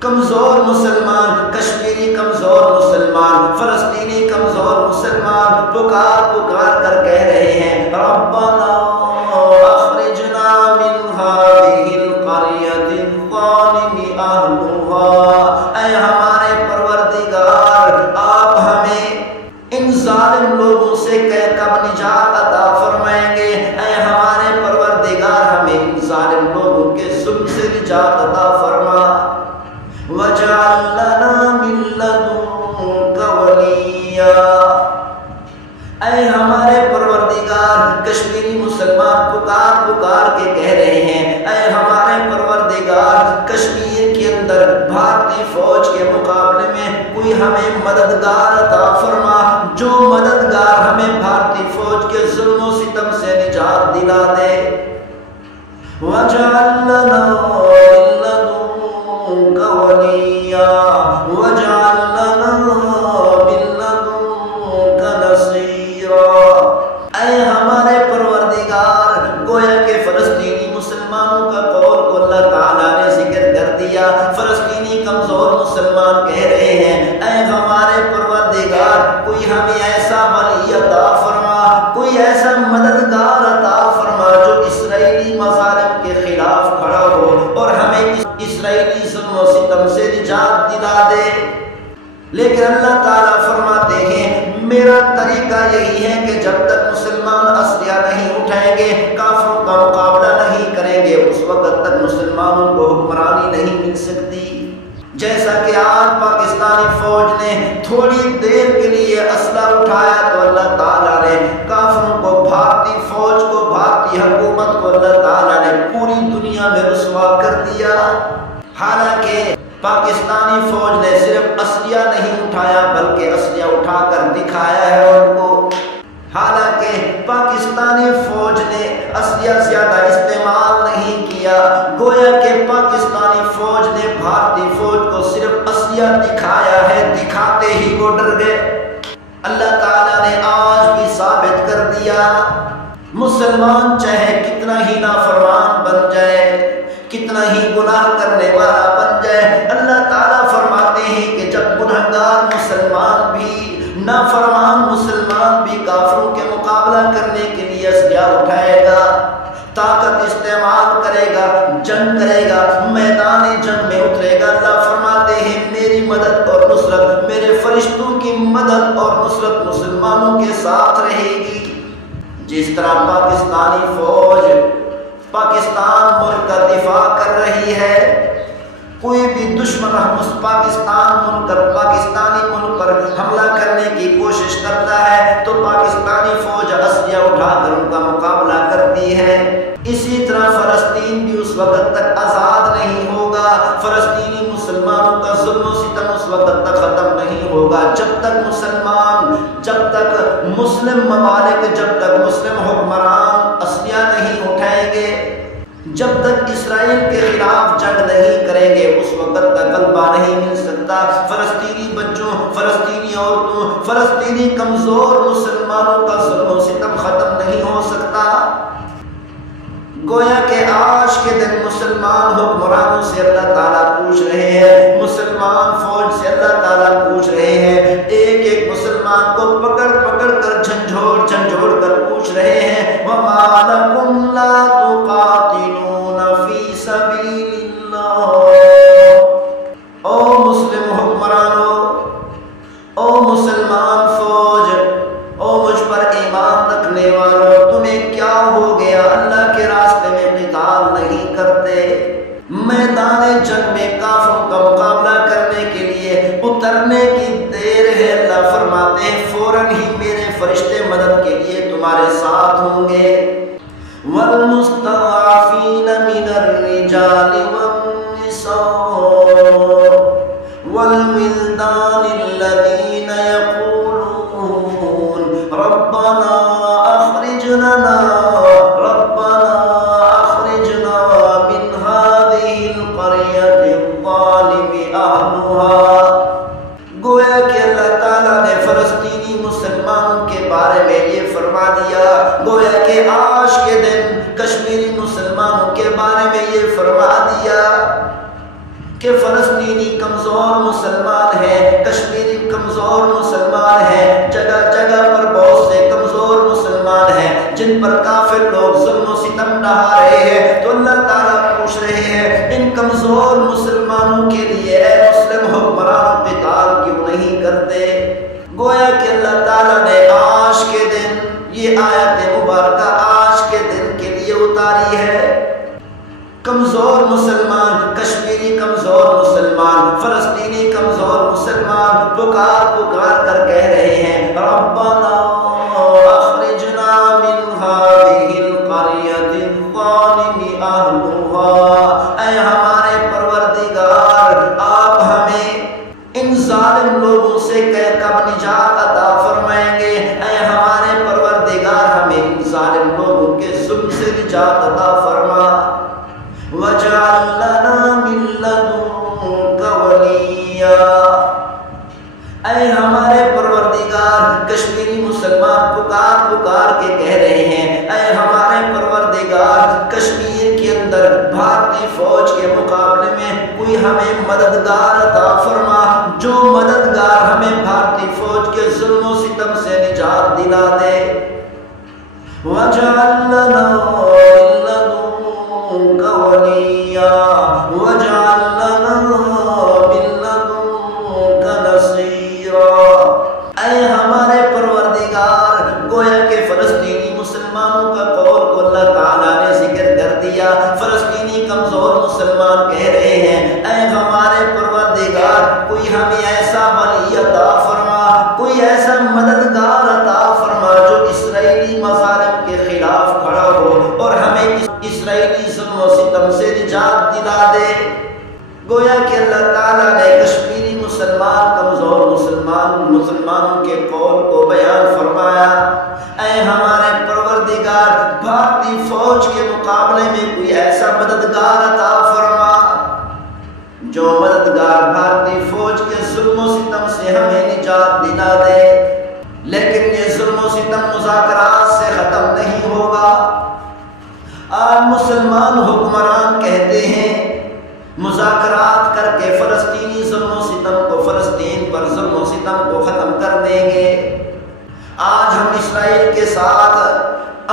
کمزور مسلمان، کشمیری کمزور مسلمان، فلسطینی کمزور مسلمان پکار پکار کر کہہ رہے ہیں ربنا اخرجنا من هذه القرية الظالم اهلها، اے ہمارے پروردگار آپ ہمیں ان ظالم لوگوں سے کب نجات عطا فرمائیں گے؟ اے ہمارے پروردگار ہمیں ان ظالم لوگوں کے ظلم سے نجات عطا فرما، وَاجْعَلْ لَنَا مِن لَّدُنكَ وَلِيًّا، اے ہمارے پروردگار کشمیری مسلمان پکار پکار کے کہہ رہے ہیں اے ہمارے پروردگار کشمیر کے اندر بھارتی فوج کے مقابلے میں کوئی ہمیں مددگار عطا فرما، جو مددگار ہمیں بھارتی فوج کے ظلم و ستم سے نجات دلا دے۔ وَاجْعَلْ لَنَا مِن لَّدُنكَ وَلِيًّا وَاجْعَلْ لَنَا مِن لَّدُنكَ نَصِيرًا، اے ہمارے پروردگار گویا کہ فلسطینی مسلمانوں کا قول کو اللہ تعالیٰ نے ذکر کر دیا۔ فلسطینی کمزور مسلمان کہہ رہے ہیں اے ہمارے پروردگار کوئی ہمیں ایسا ولی عطا فرما، کوئی ایسا مددگار عطا فرما جو اسرائیلی مظالم کے خلاف کھڑا ہو اور ہمیں اسرائیلی ظلم و ستم سے نجات دلا دے۔ لیکن اللہ تعالیٰ فرماتے ہیں میرا طریقہ یہی ہے کہ جب تک مسلمان اسلحہ نہیں اٹھائیں گے، کافروں کا مقابلہ نہیں کریں گے، اس وقت تک مسلمانوں کو حکمرانی نہیں مل سکتی۔ جیسا کہ آج پاکستانی فوج نے تھوڑی دیر کے لیے اسلحہ اٹھایا تو اللہ تعالیٰ نے کافروں کو، بھارتی فوج کو، بھارتی حکومت کو اللہ تعالیٰ نے پوری دنیا میں رسوا کر دیا۔ حالانکہ پاکستانی فوج نے صرف اسلحہ نہیں اٹھایا بلکہ اسلحہ اٹھا کر دکھایا ہے ان کو۔ حالانکہ پاکستانی فوج نے اسلحہ زیادہ استعمال نہیں کیا، گویا کہ پاکستانی فوج نے بھارتی فوج کو صرف اسلحہ دکھایا ہے، دکھاتے ہی وہ ڈر گئے۔ اللہ تعالیٰ نے آج بھی ثابت کر دیا مسلمان چاہے کتنا ہی نافرمان بن جائے، کتنا ہی گناہ کرنے والا بن جائے، اللہ تعالیٰ فرماتے ہیں کہ جب گنہگار مسلمان بھی، نافرمان مسلمان بھی کافروں کے مقابلہ کرنے کے لیے اسلحہ اٹھائے گا، طاقت استعمال کرے گا، جنگ کرے گا، میدان جنگ میں اترے گا، اللہ فرماتے ہیں میری مدد اور نصرت، میرے فرشتوں کی مدد اور نصرت مسلمانوں کے ساتھ رہے گی۔ جس طرح پاکستانی فوج پاکستان ملک کا دفاع کر رہی ہے، کوئی بھی دشمن پاکستان ملک پر، پاکستانی ملک پر حملہ کرنے کی کوشش کرتا ہے تو پاکستانی فوج اسلحہ اٹھا کر ان کا مقابلہ کرتی ہے۔ اسی طرح فلسطین بھی اس وقت تک آزاد نہیں ہوگا، فلسطینی مسلمانوں کا ظلم و ستم اس وقت تک ختم نہیں ہوگا جب تک مسلمان، جب تک مسلم ممالک، جب تک مسلم حکمران اسلحہ نہیں اٹھائیں گے، جب تک اسرائیل کے خلاف جنگ نہیں کریں گے اس وقت تک غلبہ نہیں مل سکتا۔ فلسطینی بچوں، فلسطینی عورتوں، فلسطینی کمزور مسلمانوں کا ظلم و ستم ختم نہیں ہو سکتا۔ گویا کہ آج کے دن مسلمان حکمرانوں سے اللہ تعالیٰ پوچھ رہے ہیں، مسلمان فوج سے اللہ تعالیٰ پوچھ رہے ہیں، ایک ایک مسلمان کو پکڑ پکڑ کر جھنجھوڑ جھنجھوڑ کر پوچھ رہے ہیں وَمَا لَكُمْ لَا تُقَاتِلُونَ فِي سَبِيلِ اللَّهِ، او مسلم حکمرانوں، او مسلمان فوج، او مجھ پر ایمان رکھنے والوں، تمہیں کیا ہو گیا؟ اللہ کے راستے میں قتال نہیں کرتے؟ میدان جنگ میں کافروں کا مقابلہ کرنے کے لیے اترنے کی دیر ہے، اللہ فرماتے ہیں فوراً ہی میرے فرشتے مدد کے لیے تمہارے ساتھ ہوں گے۔ وَالْمُسْتَضْعَفِينَ مِنَ الرِّجَالِ وَالنِّسَاءِ وَالْوِلْدَانِ الَّذِينَ يَقُولُونَ رَبَّنَا أَخْرِجْنَا مِنْ هَذِهِ الْقَرْيَةِ الظَّالِمِ أَهْلُهَا۔ گویا کہ اللہ تعالیٰ نے فلسطینی مسلمانوں کے بارے میں یہ فرما دیا، گویا کہ آج کے دن کشمیری مسلمانوں کے بارے میں یہ فرما دیا کہ فلسطینی کمزور مسلمان ہیں، کشمیری کمزور مسلمان ہیں، جگہ جگہ پر بہت سے کمزور مسلمان ہیں جن پر کافر لوگ ظلم و ستم ڈھا رہے ہیں۔ تو اللہ تعالیٰ پوچھ رہے ہیں ان کمزور مسلمانوں کے لیے اے مسلم حکمران قتال کیوں نہیں کرتے؟ گویا کہ اللہ تعالیٰ نے آج کے دن یہ آیت مبارکہ آج کے دن کے لیے اتاری ہے۔ کمزور مسلمان، کشمیری کمزور مسلمان، فلسطینی کمزور مسلمان پکار پکار کر کہہ رہے ہیں ربنا اخرجنا من هذه القرية الظالم اهلها، اے ہمارے پروردگار آپ ہمیں ان ظالم لوگوں سے کب نجات عطا فرمائیں گے؟ اے ہمارے پروردگار ہمیں ان ظالم لوگوں کے ظلم سے نجات عطا فرما۔ وَاجْعَلْ لَنَا مِن لَّدُنكَ وَلِيًّا، اے ہمارے پروردگار کشمیری مسلمان پکار پکار کے کہہ رہے ہیں اے ہمارے پروردگار کشمیر کے اندر بھارتی فوج کے مقابلے میں کوئی ہمیں مددگار عطا فرما، جو مددگار ہمیں بھارتی فوج کے ظلم و ستم سے نجات دلا دے۔ وَاجْعَلْ لَنَا مِن لَّدُنكَ وَلِيًّا وَاجْعَلْ لَنَا مِن لَّدُنكَ نَصِيرًا، اے ہمارے پروردگار گویا کہ فلسطینی مسلمانوں کا قول کو اللہ تعالیٰ نے ذکر کر دیا۔ فلسطینی کمزور مسلمان کہہ رہے ہیں اے ہمارے پروردگار کوئی ہمیں ایسا ولی عطا فرما، کوئی ایسا مددگار عطا فرما جو اسرائیلی مظالم کے خلاف کھڑا ہو اور ہمیں اسرائیلی ظلم و ستم سے نجات دلا دے۔ گویا کہ اللہ تعالیٰ نے کشمیری مسلمان کمزور مسلمانوں کے قول کو بیان فرمایا اے ہمارے پروردگار بھارتی فوج کے مقابلے میں کوئی ایسا مددگار عطا فرما جو مددگار بھارتی فوج کے ظلم و ستم سے ہمیں نجات دلا دے۔ لیکن یہ ظلم و ستم مذاکرات سے ختم نہیں ہوگا۔ آج مسلمان حکمران کہتے ہیں مذاکرات کر کے فلسطینی ظلم و ستم کو، فلسطین پر ظلم و ستم کو ختم کر دیں گے۔ آج ہم اسرائیل کے ساتھ،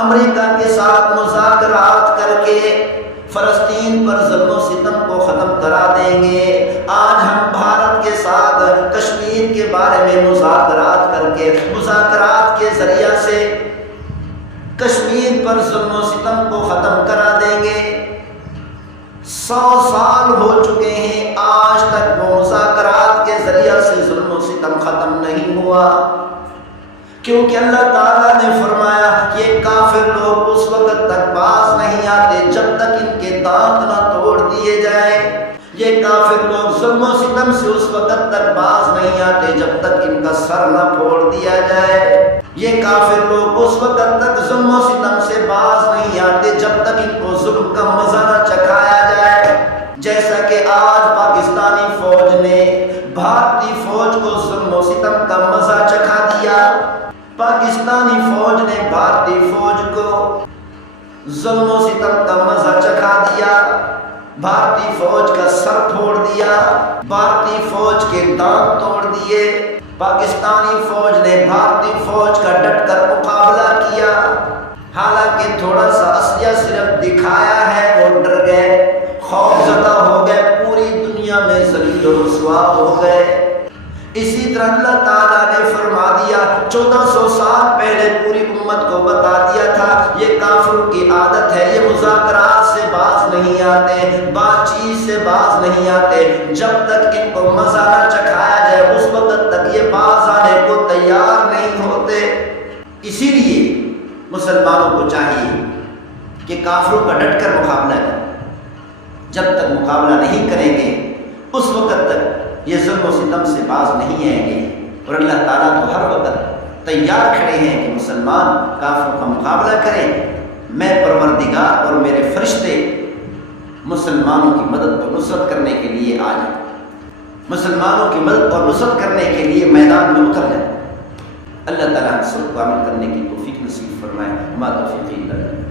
امریکہ کے ساتھ مذاکرات کر کے فلسطین پر ظلم و ستم کو ختم کرا دیں گے۔ آج ہم بھارت کے ساتھ کشمیر کے بارے میں مذاکرات کر کے، مذاکرات کے ذریعہ سے کشمیر پر ظلم و ستم کو ختم کرا دیں گے۔ 100 سال ہو چکے ہیں آج تک وہ مذاکرات کے ذریعہ سے ظلم و ستم ختم نہیں ہوا، کیونکہ اللہ تعالیٰ نے فرمایا یہ کافر لوگ اس وقت تک باز نہیں آتے جب تک ان کے دانت نہ توڑ دیے جائیں۔ یہ کافر لوگ ظلم و ستم سے اس وقت تک باز نہیں آتے جب تک ان کا سر نہ پھوڑ دیا جائے۔ یہ کافر لوگ اس وقت تک ظلم و ستم سے باز نہیں آتے جب تک ان کو ظلم کا مزہ نہ چکھایا جائے۔ جیسا کہ آج پاکستانی فوج نے بھارتی فوج کو ظلم و ستم کا مزہ چکھا دیا، پاکستانی فوج نے بھارتی فوج کو ظلم و ستم کا مزہ چکھا دیا، بھارتی فوج کا سر پھوڑ دیا، بھارتی فوج کے دانت توڑ دیے۔ پاکستانی فوج نے بھارتی فوج کا ڈٹ کر مقابلہ کیا، حالانکہ تھوڑا سا اسلحہ صرف دکھایا ہے، وہ ڈر گئے، خوف زدہ ہو گئے، پوری دنیا میں ذلیل و رسوا ہو گئے۔ اسی طرح اللہ تعالیٰ نے فرما دیا 1400 سال پہلے پوری امت کو بتا دیا تھا یہ کافروں کی عادت ہے، یہ مذاکرات سے باز نہیں آتے، بات چیت سے باز نہیں آتے، جب تک ان کو مزہ نہ چکھایا جائے اس وقت تک یہ باز آنے کو تیار نہیں ہوتے۔ اسی لیے مسلمانوں کو چاہیے کہ کافروں کا ڈٹ کر مقابلہ کریں، جب تک مقابلہ نہیں کریں گے اس وقت تک یہ ظلم و ستم سے باز نہیں آئیں گے۔ اور اللہ تعالیٰ تو ہر وقت تیار کھڑے ہیں کہ مسلمان کافروں کا مقابلہ کریں۔ میں پروردگار اور میرے فرشتے مسلمانوں کی مدد اور نصرت کرنے کے لیے آ جائیں، مسلمانوں کی مدد اور نصرت کرنے کے لیے میدان میں اتر جائیں۔ اللہ تعالیٰ ہم سب کو عمل کرنے کی توفیق نصیب فرمائے۔ ما توفیقی الا باللہ۔